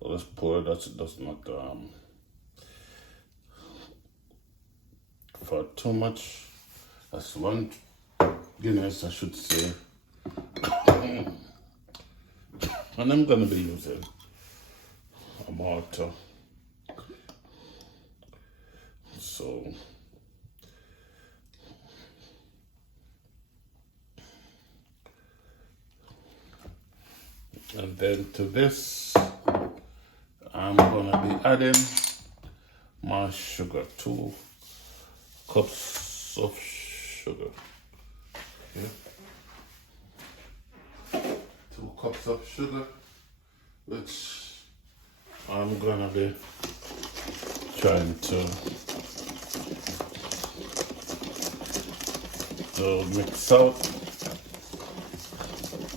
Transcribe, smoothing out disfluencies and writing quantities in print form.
let's pour. That's not for too much. That's 1 Guinness, I should say. And I'm gonna be using a mortar. So and then to this, I'm gonna be adding my sugar, 2 cups of sugar. Okay. 2 cups of sugar, which I'm gonna be trying to mix out.